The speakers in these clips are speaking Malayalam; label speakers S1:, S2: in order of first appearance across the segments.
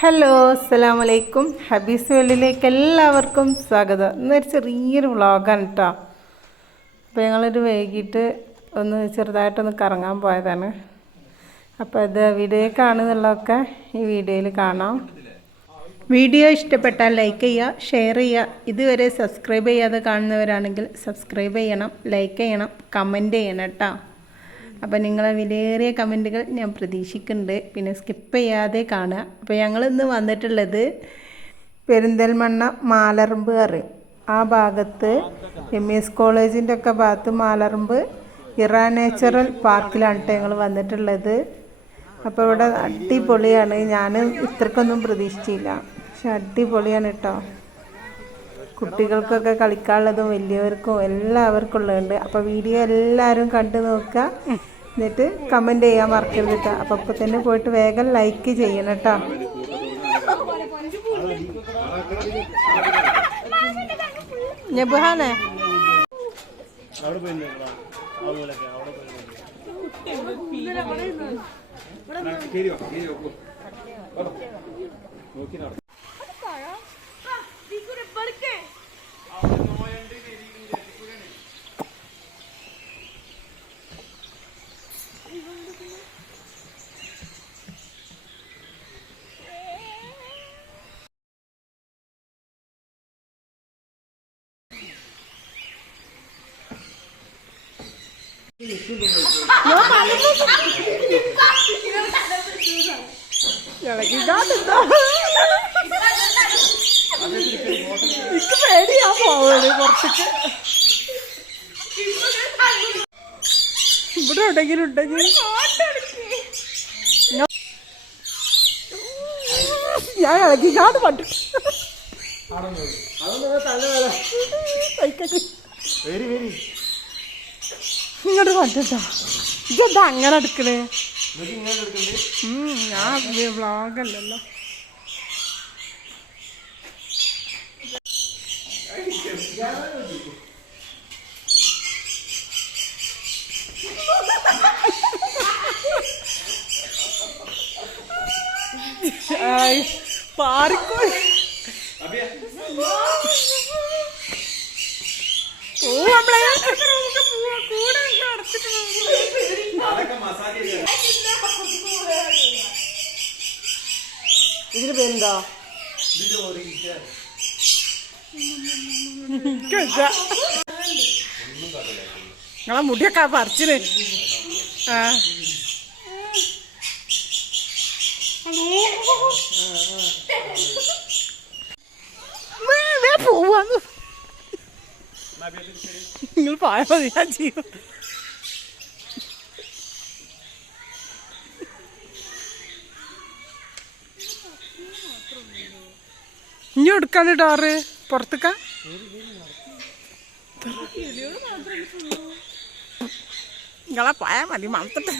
S1: ഹലോ അസ്സാം വലൈക്കും ഹബീസ് വേൾഡിലേക്ക് എല്ലാവർക്കും സ്വാഗതം. ഇന്നൊരു ചെറിയൊരു വ്ളോഗാണ് കേട്ടോ അപ്പോൾ ഞങ്ങളൊരു വൈകിട്ട് ഒന്ന് ചെറുതായിട്ടൊന്ന് കറങ്ങാൻ പോയതാണ്. അപ്പോൾ ഇത് വീഡിയോ കാണുന്നുള്ളതൊക്കെ ഈ വീഡിയോയിൽ കാണാം. വീഡിയോ ഇഷ്ടപ്പെട്ടാൽ ലൈക്ക് ചെയ്യുക ഷെയർ ചെയ്യുക. ഇതുവരെ സബ്സ്ക്രൈബ് ചെയ്യാതെ കാണുന്നവരാണെങ്കിൽ സബ്സ്ക്രൈബ് ചെയ്യണം ലൈക്ക് ചെയ്യണം കമന്റ് ചെയ്യണം കേട്ടോ അപ്പോൾ നിങ്ങളെ വിലയേറിയ കമന്റുകൾ ഞാൻ പ്രതീക്ഷിക്കുന്നുണ്ട്. പിന്നെ സ്കിപ്പ് ചെയ്യാതെ കാണുക. അപ്പോൾ ഞങ്ങൾ ഇന്ന് വന്നിട്ടുള്ളത് പെരിന്തൽമണ്ണ മാലറമ്പ് അറിയും ആ ഭാഗത്ത് എം എസ് കോളേജിന്റെ ഒക്കെ ഭാഗത്ത് മാലറമ്പ് ഇറാ നാച്ചുറൽ പാർക്കിലാണ് ഞങ്ങൾ വന്നിട്ടുള്ളത്. അപ്പോൾ ഇവിടെ അടിപൊളിയാണ്. ഞാൻ ഇത്രക്കൊന്നും പ്രതീക്ഷിച്ചില്ല. പക്ഷെ അടിപൊളിയാണ് കേട്ടോ കുട്ടികൾക്കൊക്കെ കളിക്കാനുള്ളതും വലിയവർക്കും എല്ലാവർക്കും ഉള്ളതുണ്ട്. അപ്പോൾ വീഡിയോ എല്ലാവരും കണ്ടു നോക്കുക. എന്നിട്ട് കമന്റ് ചെയ്യാൻ മറക്കരുത് കേട്ടോ അപ്പം അപ്പം തന്നെ പോയിട്ട് വേഗം ലൈക്ക് ചെയ്യണം കേട്ടോ ഞബുഹാനെ
S2: അവിടെ പോയി നിന്നോ. ആ മൂലക്ക്, അവിടെ പോയി നിന്നോ. കേറി വാ, കേറി വാ, പോ. വാ. നോക്കി നട.
S1: എനിക്ക് പേടിയാ പോവൽ പുറത്തേക്ക് ഇവിടെ എവിടെയെങ്കിലും ഉണ്ടെങ്കിൽ ഞാൻ ഇളകിക്കാട്
S2: വരി, വരി.
S1: ഇങ്ങോട്ട് വന്നിട്ടാ ഇതെന്താ അങ്ങനെ എടുക്കണേ ഞാൻ വ്ളോഗല്ലല്ലോ. പാറിക്കോ. ഇതിന് പേരെന്താ?
S2: ഇതിന്റെ ഇരിക്കാൻ.
S1: നിങ്ങളെ മുടിയൊക്കെ പറിച്ചിന്. ആ. പോവാന്ന് നിങ്ങൾ പോയാൽ മതി ഞാൻ ചെയ്യും ഇനി എടുക്കാണ്ട് ഡോറ് പുറത്തേക്ക? നിങ്ങളെ പോയാൽ മതി മണത്തിട്ട്.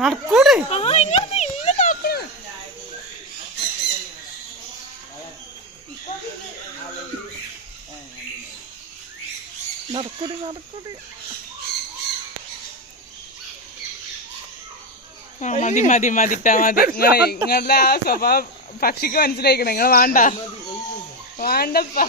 S1: നടക്കൂടെ? നടക്കൂടെ നടക്കൂടെ.
S3: മതി മതി മതിട്ടാ മതി. നിങ്ങളെ ആ സ്വഭാവം പക്ഷിക്ക് മനസ്സിലായിക്കണം. നിങ്ങൾ വേണ്ട. വേണ്ടപ്പാ.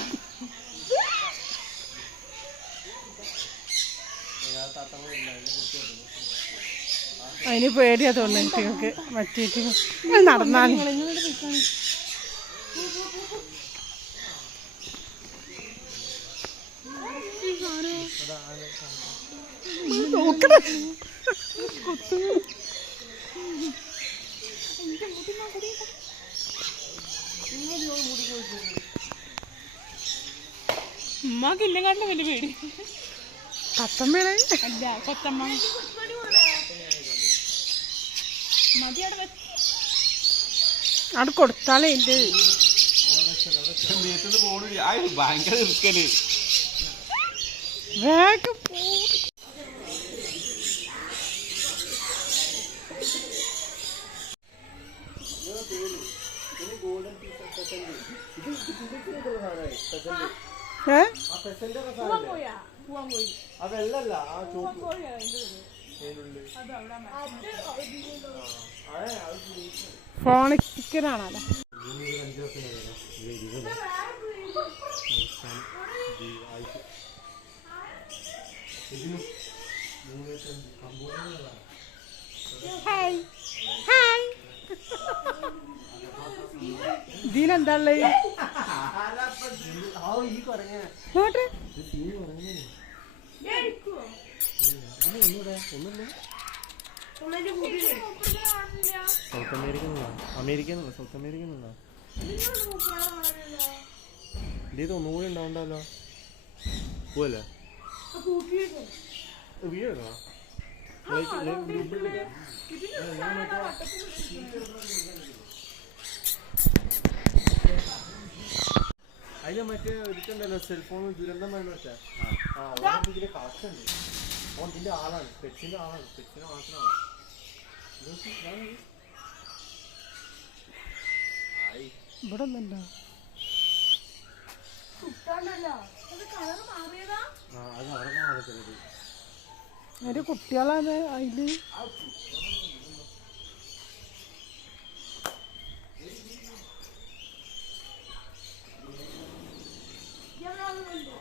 S1: അതിന് പേടിയാ തോന്നുന്നു എനിക്ക് പറ്റിയിട്ട് നടന്നാൽ നോക്കണേ
S3: ഉമ്മാക്ക് ഇല്ലെങ്കാട്ടിലും വലിയ പേടി.
S1: കത്തമ്മ
S3: അല്ല കൊത്തമ്മ. അവിടെ
S1: കൊടുത്താലേ
S2: ഇത്. ഭയങ്കര റിസ്കല്ലേ
S1: വേഗം പോ.
S4: ഏ?
S5: അതെല്ലല്ല ആ ചോപ്പ്
S4: ഫോണിൽ സ്റ്റിക്കറാണല്ലോ ഹായ് ഇതിലെന്താ ഉള്ളത്
S5: ആ ഈ കുറഞ്ഞ
S4: നോട്ടെ
S5: south American American south American ഇത് ഒന്നുകൂടി ഉണ്ടാവണ്ടല്ലോ. പോവല്ലേ? വീഴണോ അതിന് മറ്റേ ഒരുക്കണ്ടല്ലോ സെൽഫോൺ ദുരന്തം വേണ്ട വെച്ചാ ആ. ഇതിന്റെ കാശുണ്ട് ഓ ഇതിന്റെ ആളാണ്. പെറ്റിന്റെ ആളാണ്. പെറ്റിന്റെ മാത്രമാണ്
S4: ഇവിടെ ഒന്നുണ്ടോ ഒരു കുട്ടികളാണ് അതിൽ.
S5: എന്താണോ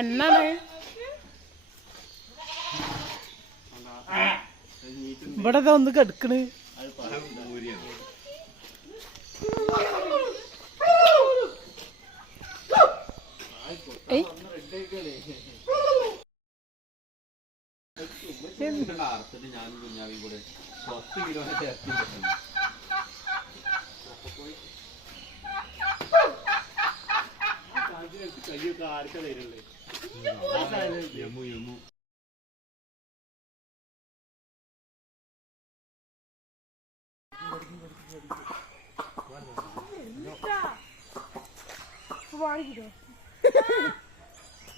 S4: പെണ്ണാണ് ഇവിടെ ഒന്ന് കെടുക്കണ്.
S6: ഞാനും കുഞ്ഞാവിയും കൂടെ പത്ത് കിലോമീറ്റർ ഇറക്കി
S5: കയ്യൊക്കെ ആർക്കാ
S6: യമു യമു
S5: ഇത്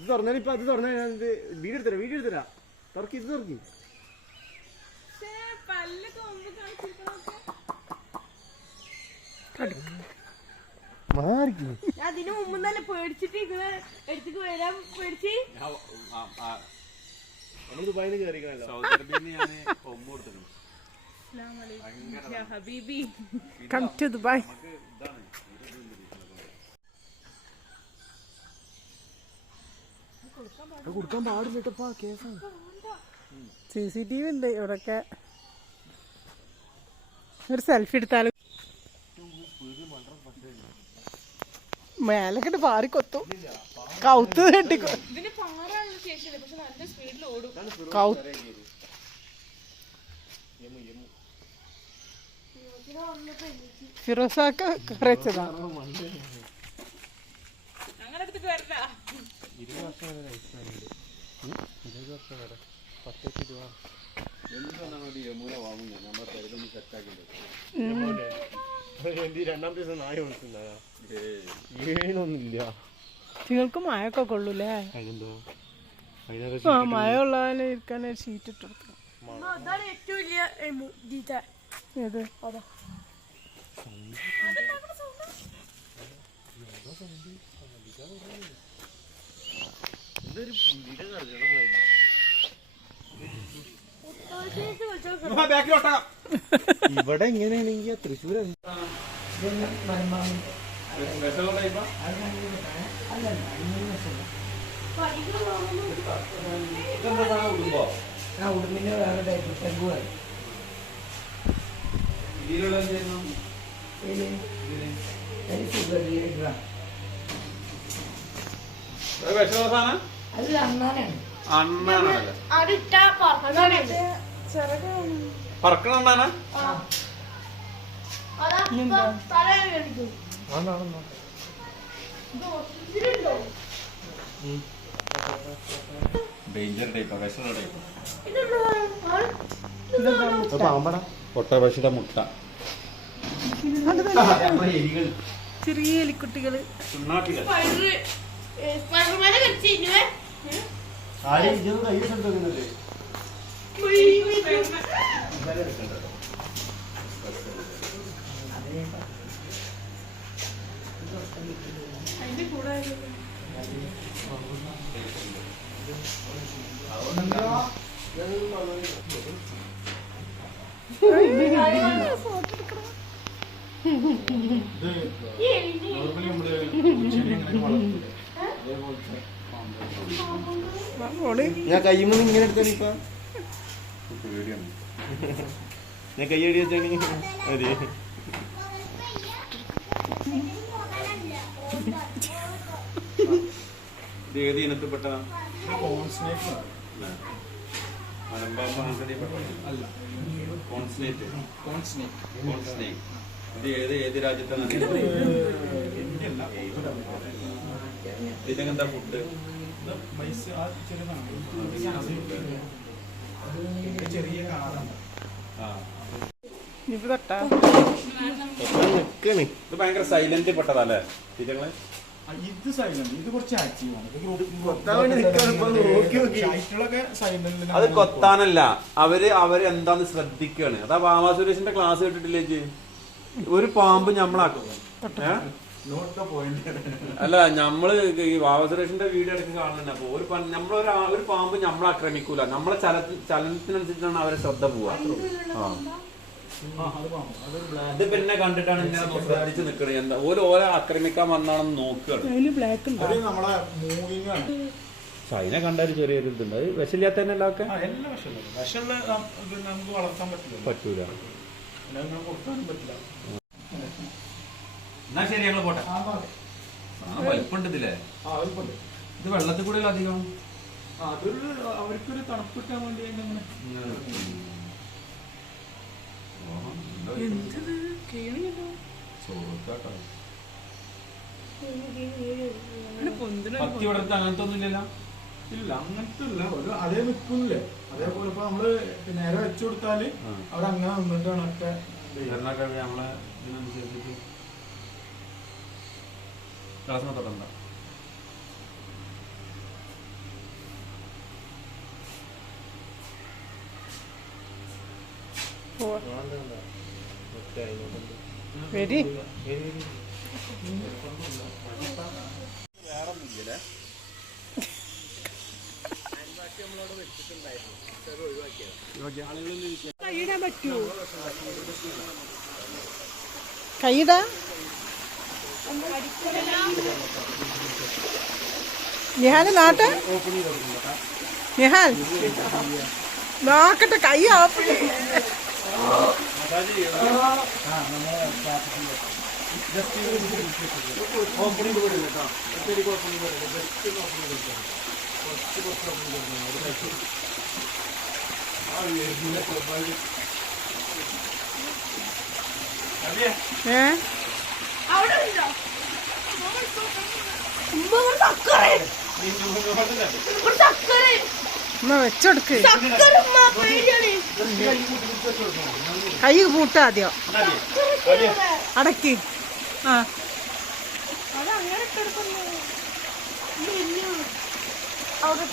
S5: തുറന്നാൽ ഇപ്പൊ അത് തുറന്നാ ഞാൻ വീട് എടുത്തരാ. വീട് എടുത്തരാ തുറക്കി. ഇത് തുറക്കി മാറിക്കും
S2: ഞാൻ അതിന് മുമ്പ് തന്നെ പേടിച്ചിട്ട് ഇങ്ങനെ എടുത്തിട്ട് വരാൻ പേടിച്ച്.
S4: കം ടു ദുബായ്
S5: കൊടുക്കാൻ പാടില്ലട്ടപ്പാ കേസാണ്
S4: സി സി ടി വി ഉണ്ട് ഇവിടൊക്കെ. ഒരു സെൽഫി എടുത്താലും മേലൊക്കെ പാറി കൊത്തും കൗത്ത്
S3: ഓടും.
S4: കൗത്ത്. ഫിറോസാക്ക് കറിച്ചതാ
S6: യമുന സെറ്റാക്കിണ്ട്
S5: രണ്ടാം ദിവസം നായ കൊടുക്കുന്നതാ ഏഴൊന്നുമില്ല
S4: നിങ്ങൾക്ക് മഴയൊക്കെ കൊള്ളൂലേ ആ മഴ ഉള്ളതിന് ഇരിക്കാൻ ഒരു ഷീറ്റ് ഇട്ട്
S2: അതാണ് ഏറ്റവും വലിയ ജീത്ത
S4: ഏത്?
S5: ഇതൊരു പുലിയുടെ കർജനം ഇവിടെ എങ്ങനെയാണെങ്കിൽ തൃശ്ശൂർ
S7: ആ ഉടുമ്പിന്റെ
S6: വേറെ
S2: ടൈപ്പ് പറക്കണത്
S6: പറക്കണ അല്ല
S2: അതാ ഇപ്പൊ തല എടുക്കും
S6: ഡേഞ്ചർ ടൈപ്പാ വിഷമുള്ള ടൈപ്പ്
S2: ഇതെന്താ?
S5: പാമ്പടാ.
S6: ഒട്ടപക്ഷിയുടെ മുട്ട. എലികൾ
S4: ചെറിയ എലിക്കുട്ടികൾ
S6: ചുണ്ണാട്ടികൾ
S2: സ്പൈഡർ സ്പൈഡർമാനെ കടിച്ചിരുവേ
S5: ആരും ഇതൊന്നും കയ്യിൽ കൊണ്ടുവരുന്നില്ലേ ഞാൻ കയ്യുമ്പോ ഇങ്ങനെ എടുത്താണ് ഇപ്പൊ. ഞാൻ കയ്യടി വെച്ചാണ് അതെ
S6: ഏത് ഇനത്തിൽപ്പെട്ട? ഇത് ഏത് ഏത് രാജ്യത്താണ്? ഇതിനെന്താ ഫുഡ് ആ
S4: ഇപ്പൊ തൊട്ടാ.
S5: നിക്കാണ്.
S6: ഇത് ഭയങ്കര സൈലന്റ് പെട്ടതല്ലേ?
S7: ഇത് സൈലന്റ് ഇത് കുറച്ച്
S6: അത് കൊത്താനല്ല. അവർ അവർ എന്താന്ന് ശ്രദ്ധിക്കാണ്. അതാ ബാബാ സുരേഷിന്റെ ക്ലാസ് കേട്ടിട്ടില്ലേ ഒരു പാമ്പ് ഞമ്മളാക്കും. ഏ?
S7: നോട്ട് പോയിന്റ്
S6: അല്ല ഞമ്മൾ ഈ ബാബാ വീഡിയോ ഇടയ്ക്ക് കാണുന്നുണ്ട്. അപ്പൊ ഒരു നമ്മളൊരു ഒരു പാമ്പ് നമ്മളെ ആക്രമിക്കൂല. നമ്മളെ ചല ചലനത്തിനനുസരിച്ചാണ് അവരെ ശ്രദ്ധ പോവാ ആ.
S7: അത്
S6: പിന്നെ കണ്ടിട്ടാണ് ഇങ്ങനെ ശ്രദ്ധിച്ച് നിക്കണേ എന്താ ഓരോ ഓരോ ആക്രമിക്കാൻ വന്നാണെന്ന് നോക്കുകയാണ്.
S7: നമ്മളെ
S6: അതിനെ കണ്ടൊരു ചെറിയൊരു ഇതുണ്ട്. അത് വിഷമില്ലാത്ത തന്നെ എല്ലാവർക്കും?
S7: ആ എല്ലാ വിഷമുള്ള വിഷമുള്ള നമുക്ക് വളർത്താൻ പറ്റില്ല
S6: പറ്റൂല.
S7: കൊടുക്കാനും പറ്റില്ല.
S6: എന്നാ ശരി ഞങ്ങൾ പോട്ടെ. വലിപ്പുണ്ട്. ഇതില്ലേ ഇത് വെള്ളത്തിൽ കൂടെ അധികം?
S7: അതൊരു അവർക്കൊരു തണുപ്പ് കിട്ടാൻ വേണ്ടി അങ്ങനെ
S6: പത്തി വളർത്ത് അങ്ങനത്തെ ഒന്നും ഇല്ലല്ലോ
S7: ഇല്ല അങ്ങനത്തെ ഇല്ല ഒരു അതേ നിൽക്കുന്നില്ലേ അതേപോലെ ഇപ്പൊ നമ്മൾ നേരെ വെച്ചു കൊടുത്താൽ
S6: അവിടെ
S7: അവരങ്ങനെ നിന്നിട്ടാണ് ഒക്കെ
S6: നമ്മളെ ഇതിനനുസരിച്ചിട്ട് ക്ലാസ്സിനെ തൊടണ്ട
S4: വരി കൈയിടാ. നിഹാൽ നാട്ടെ? നിഹാൽ? നോക്കട്ടെ കൈ ഓപ്പൺ ഏ?
S2: അവിടെ ഉണ്ടോ?
S4: വെച്ചെടുക്ക്. കൈ പൂട്ട ആദ്യം. അടക്കി. ആ.
S2: അവിടെ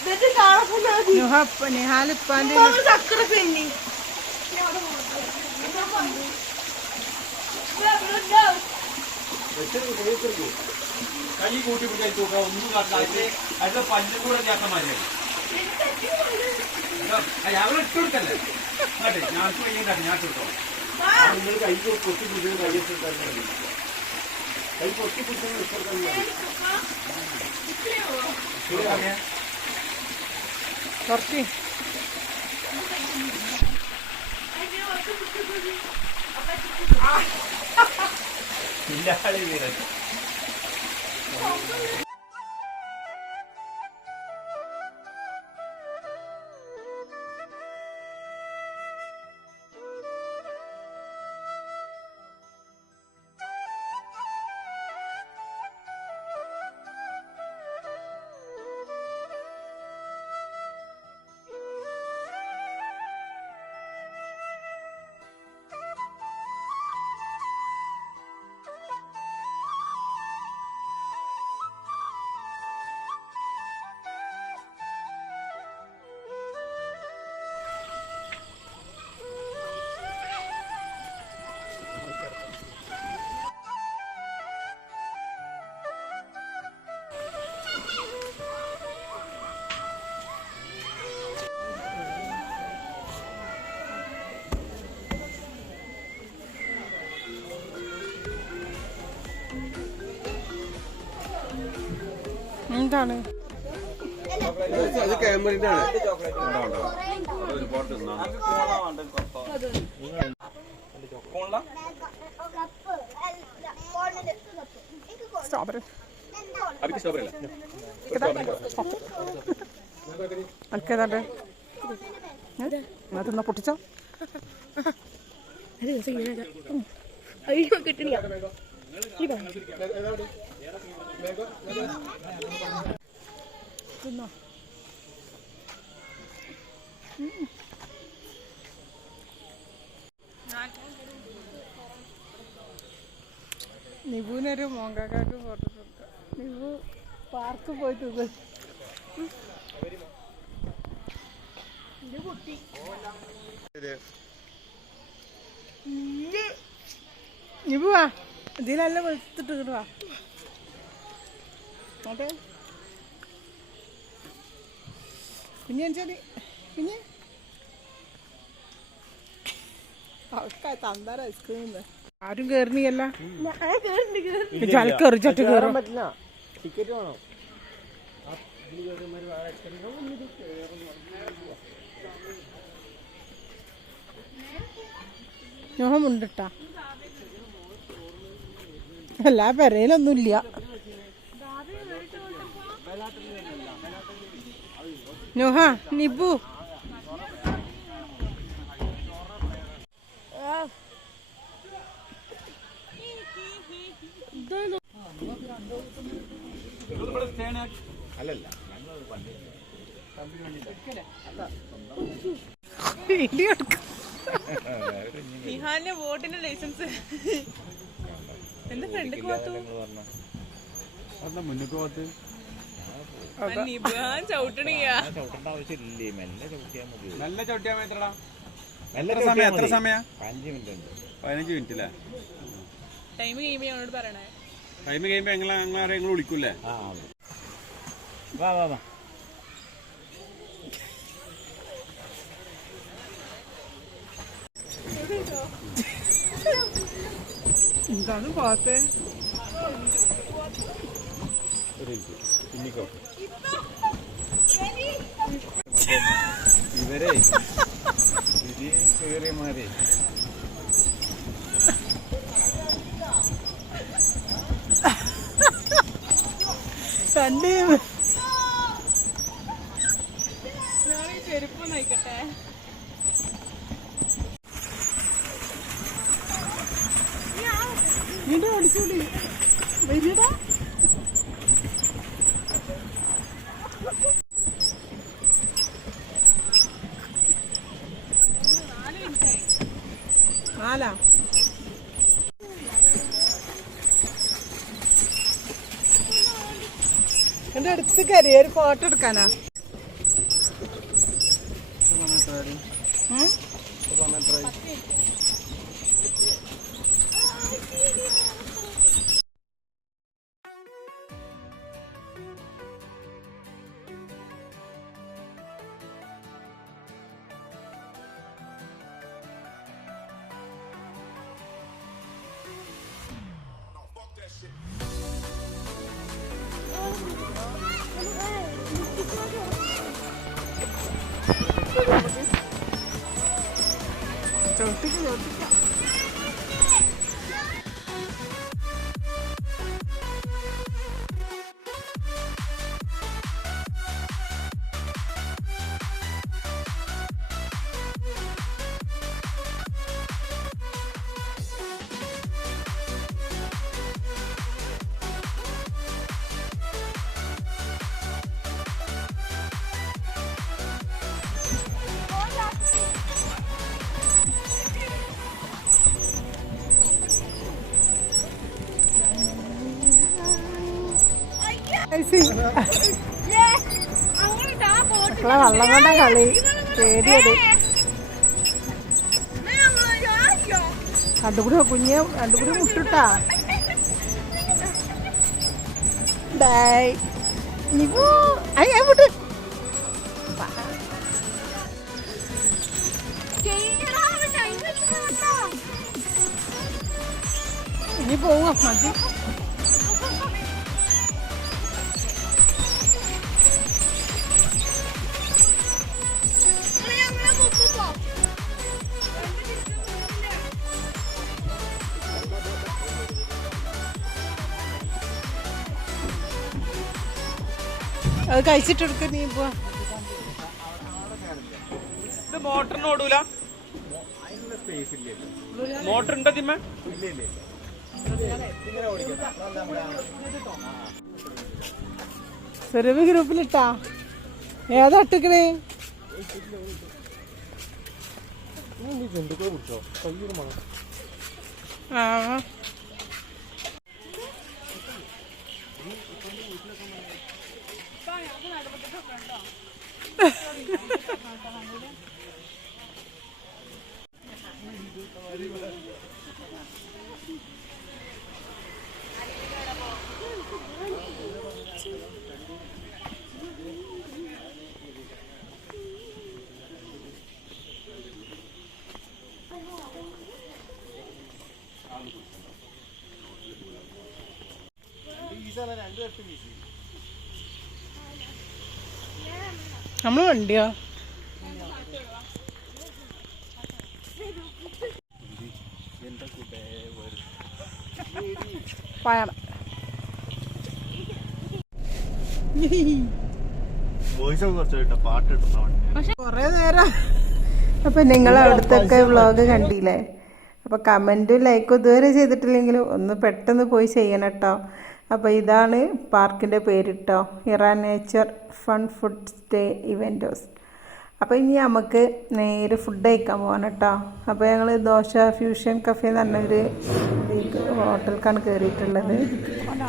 S2: ചക്കര പിന്നെ എന്നിട്ട് കാണുന്ന
S4: നുഹ നിഹാൽ ഇപ്പാന്റെ
S2: ചക്കര
S4: കുറച്ച്
S6: ഇല്ലാളി വീരൻ
S4: എന്താണ്? സ്ട്രോബെറി പൊട്ടിച്ചോ?
S2: അയ്യോ
S4: തിന്നോ നിബുവിനൊരു മോങ്കാക്കാക്ക് ഫോട്ടോ നിബു പാർക്ക് നിബു വാ ഇതിലെല്ലാം വെളുത്തിട്ട് കിട്ടുവാ നോട്ടെ കുഞ്ഞു അഞ്ചാടി കുഞ്ഞ്. അവർക്ക് തന്താര ഐസ്ക്രീം ആരും കേറണിയല്ല ചട്ട് കയറും
S5: പറ്റില്ല. ടിക്കറ്റ് വേണം? കേറുന്നു.
S4: ഞോഹമുണ്ടിട്ടാ എല്ലാ പെരയിലൊന്നുമില്ല. നോഹ നിബു. അല്ലല്ല
S3: നിഹാലിന്റെ വോട്ടിന്റെ ലൈസൻസ്. എന്റെ ഫ്രണ്ട് പോത്തു
S6: മുന്നോട്ട് പോകത്ത്
S3: നിബാൻ ചവിട്ടണിയാ
S6: നല്ല ചവിട്ടിയാ എത്രടാ
S8: മെല്ലെ
S6: എത്ര സമയം? എത്ര സമയം?
S8: അഞ്ച് മിനിറ്റ് ഉണ്ട്.
S6: പതിനഞ്ച് മിനിറ്റ് അല്ലേ
S3: ടൈം കഴിയുമ്പോ ഞങ്ങളോട് പറയണേ.
S6: ടൈം കഴിയുമ്പോ ഞങ്ങൾ അങ്ങനെ നിങ്ങൾ വിളിക്കൂലേ
S8: ആ അതെ. വാ വാ വാ.
S4: എന്താണ് പോത്തെ?
S8: ഇവരെ ഇത്. കേറിയമാരെ
S4: കണ്ടേ എന്റെ അടുത്ത് കരി ഒരു ഫോട്ടോ എടുക്കാനാ
S2: ബോട്ട്
S1: മക്കളെ വള്ളം കൊണ്ട കളി. പേടിയത് രണ്ടുകൂടി കുഞ്ഞ്. രണ്ടും കൂടി മുട്ടിട്ടാ. ഡായ് നീ പോ അയ്യ വിട്ട് ഇനി പോവാ മതി. അത് കഴിച്ചിട്ടെടുക്ക നീ പോവാ.
S6: ഇത് മോട്ടറിന് ഓടൂല? മോട്ടർ ഉണ്ടോ തിമ്മ?
S1: സുരഭി ഗ്രൂപ്പിലിട്ടാ. ഏതാ ഇട്ടിക്കണേ?
S5: ജന്തുക്കളെ മണം.
S1: ആ നമ്മൾ വണ്ടിയോ പയണം
S5: വോയിസ് ഒക്കെ വണ്ടിയോ.
S1: കൊറേ നേരം. അപ്പൊ നിങ്ങൾ അവിടുത്തെ വ്ളോഗ് കണ്ടില്ലേ? അപ്പൊ കമന്റും ലൈക്കും ഇതുവരെ ചെയ്തിട്ടില്ലെങ്കിലും ഒന്ന് പെട്ടെന്ന് പോയി ചെയ്യണം കേട്ടോ അപ്പോൾ ഇതാണ് പാർക്കിന്റെ പേരിട്ടോ. Iran nature fun food stay events അപ്പോൾ ഇനി നമുക്ക് നേരെ ഫുഡ് കഴിക്കാൻ പോകാൻ കേട്ടോ. അപ്പോൾ ഞങ്ങൾ ദോശ ഫ്യൂഷൻ കഫേ എന്ന് പറഞ്ഞൊരു ഹോട്ടലിലേക്കാണ് കയറിയിട്ടുള്ളത്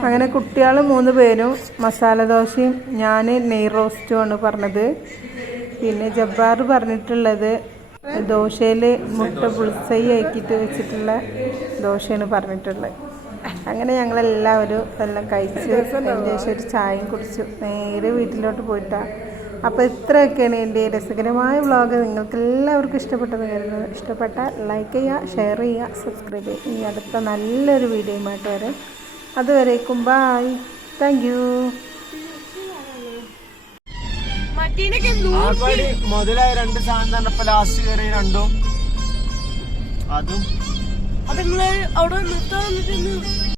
S1: അങ്ങനെ കുട്ടികൾ മൂന്ന് പേരും മസാല ദോശയും ഞാൻ നെയ് റോസ്റ്റുമാണ് പറഞ്ഞത്. പിന്നെ ജബ്ബാർ പറഞ്ഞിട്ടുള്ളത് ദോശയിൽ മുട്ട പുളിസൈ ആക്കിയിട്ട് വെച്ചിട്ടുള്ള ദോശയാണ് പറഞ്ഞിട്ടുള്ളത്. അങ്ങനെ ഞങ്ങളെല്ലാവരും എല്ലാം കഴിച്ച് അതിന് ശേഷം ഒരു ചായയും കുടിച്ചു നേരെ വീട്ടിലോട്ട് പോയിട്ടാണ് അപ്പോൾ ഇത്രയൊക്കെയാണ് എന്റെ രസകരമായ വ്ളോഗ്. നിങ്ങൾക്ക് എല്ലാവർക്കും ഇഷ്ടപ്പെട്ടത് കരുതുന്നത് ഇഷ്ടപ്പെട്ട ലൈക്ക് ചെയ്യുക ഷെയർ ചെയ്യുക സബ്സ്ക്രൈബ് ചെയ്യുക. ഇനി അടുത്ത നല്ലൊരു വീഡിയോയുമായിട്ട് വരും. അതുവരേക്കും ബായ് താങ്ക് യു
S5: മുതലായ രണ്ട് സാധനം ലാസ്റ്റ് കയറി രണ്ടും. അതും
S2: അത് നിങ്ങൾ അവിടെ നിർത്താൻ